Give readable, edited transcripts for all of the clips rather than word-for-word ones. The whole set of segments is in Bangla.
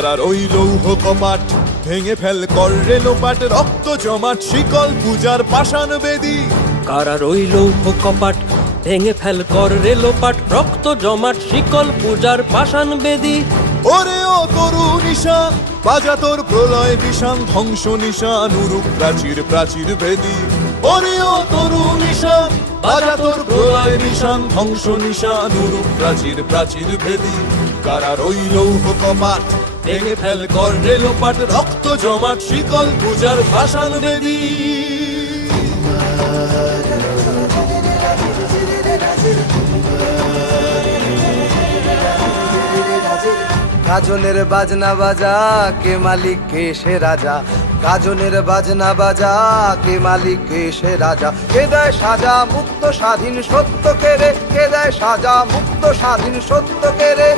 কারার ওই লৌহ কপাট ভেঙে ফেল কর রেলোপাট, রক্ত জমাট শিকল পূজার পাষাণ বেদী। কারার ওই লৌহ কপাট ভেঙে ফেল কর রেলোপাট, রক্ত জমাট শিকল পূজার পাষাণ বেদী। ওরে ও তরু নিশান বাজা তোর প্রলয় বিষান, ধ্বংস নিশান উরুক প্রাচীর প্রাচীর ভেদী। ওরে ও তরু নিশান বাজা তোর প্রলয় নিশান, ধ্বংস নিশান উরুক প্রাচীর প্রাচীর ভেদী। কারার ওই লৌহ কপাট ভেঙে ফেল কর রেলোপাট, রক্ত জমাট শিকল পূজার পাষাণ বেদী। গাজনের বাজনা বাজা, কে মালিক কে সে রাজা। গাজনের বাজনা বাজা, কে মালিক কে সে রাজা। কে দেয় সাজা মুক্ত স্বাধীন সত্য কেড়ে, কে দেয় সাজা মুক্ত স্বাধীন সত্য কেড়ে।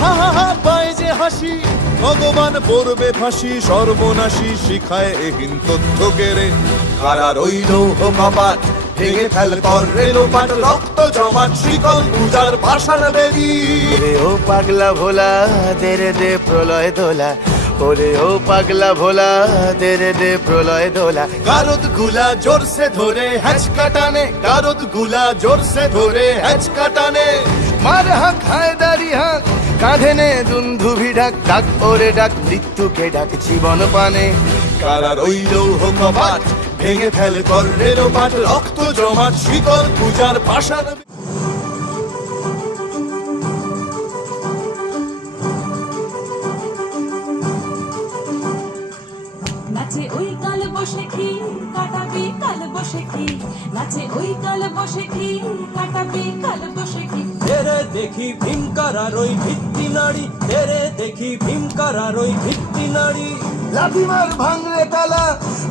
হা হা হা পায় যে হাসি, ভগবান পড়বে ফাঁসি, সর্বনাশী শিখায় এহীন তথ্য কেড়ে। কারার ওই লৌহ কপাট ভেঙে ফেল কর রেলোপাট, রক্ত জমাট শিকল পূজার পাষাণ বেদী। ওরে ও পাগলা ভোলা তেরে দে প্রলয় দোলা, ওরে ও পাগলা ভোলা তেরে দে প্রলয় দোলা। কারত গুলা জোরসে ধরে হ্যাচকা টানে, কারত গুলা জোরসে ধরে হ্যাচকা টানে। মার হাক হায়দারি হাক, কাঁধে নে দুন্ধুভি ডাক, ডাক ওরে ডাক মৃত্যুকে ডাক জীবন পানে। কারার ওই লৌহ কপাট ভেঙে ফেল কর রেলোপাট, রক্ত জমাট শিকল পূজার পাষাণ। নাচে ওই কাল বসে কি কাটাবি কাল বসে কি, নাচে ওই কাল বসে কি কাটাবি কাল বসে কি। তেরে দেখি ভীমকারার ওই ভিত্তি নাড়ি, তেরে দেখি ভীমকারার ওই ভিত্তি নাড়ি। লাথিমার ভাঙলে তালা,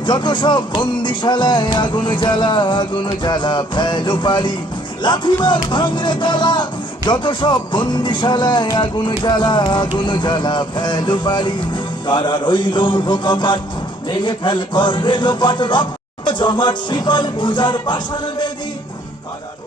যত সব বন্দিশালায় আগুন জ্বালা, আগুন জ্বালা ফেলো পারি। লাথিমার ভাঙলে তালা, যত সব বন্দিশালায় আগুন জ্বালা, আগুন জ্বালা ফেলো পারি। কারার ওই লৌহ কপাট ভেঙে ফেল কর রেলোপাট, রক্ত জমাট শিকল পূজার পাষাণ বেদী। কারার